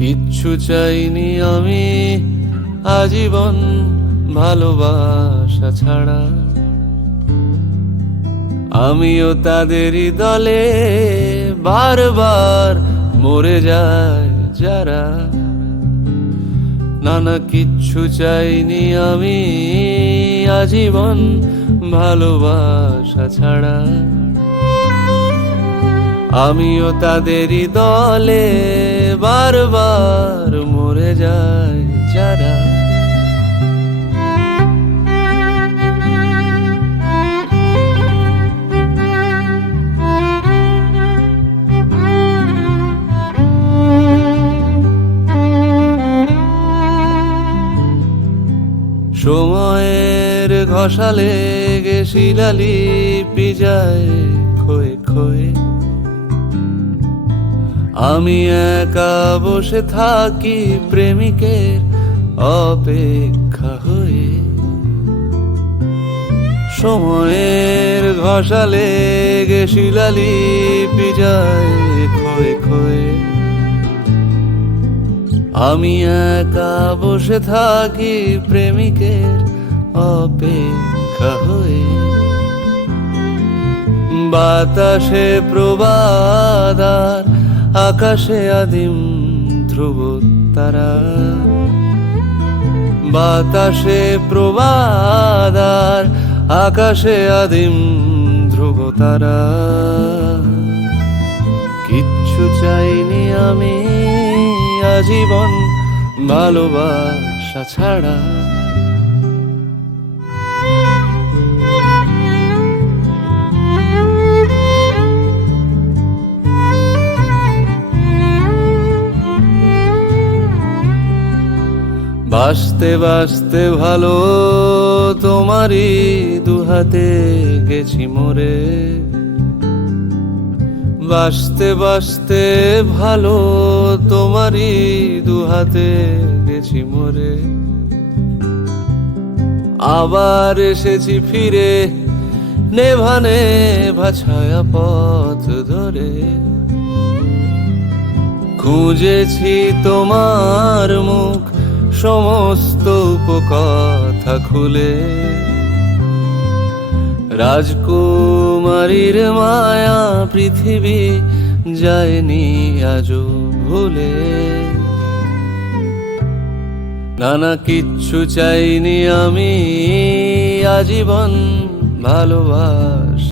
কিচ্ছু চাইনি আমি আজীবন ভালোবাসা ছাড়া। আমিও তাদেরই দলে বারবার মরে যায় যারা। নানা কিচ্ছু চাইনি আমি আজীবন ভালোবাসা ছাড়া। আমিও তাদেরই দলে বারবার মরে যায় যারা। সময়ের ঘষালে গে শিলালিপি যায় ক্ষয়ে ক্ষয়ে। আমি একা বসে থাকি প্রেমিকের অপেক্ষা হয়ে। সময়ের ঘষালে গে শিলালিপি যায় ক্ষয়ে ক্ষয়ে। আমি একা বসে থাকি প্রেমিকের অপেক্ষা হয়ে। বাতাসে প্রবাদ আর আকাশে আদিম ধ্রুব তারা। বাতাসে প্রবাদ আর আকাশে আদিম ধ্রুব তারা। কিচ্ছু চাইনি আমি আজীবন ভালোবাসা ছাড়া। বাঁচতে বাঁচতে ভালো তোমারই দুহাতে গেছি মরে। বাঁচতে বাঁচতে ভালো তোমারই দুহাতে গেছি মরে। আবার এসেছি ফিরে নেভা নেভা ছায়া পথ ধরে। খুঁজেছি তোমার মুখ সমস্ত উপকথা খুলে। রাজকুমারীর মায়া পৃথিবী যায়নি আজও ভুলে। নানা কিচ্ছু চাইনি আমি আজীবন ভালোবাসা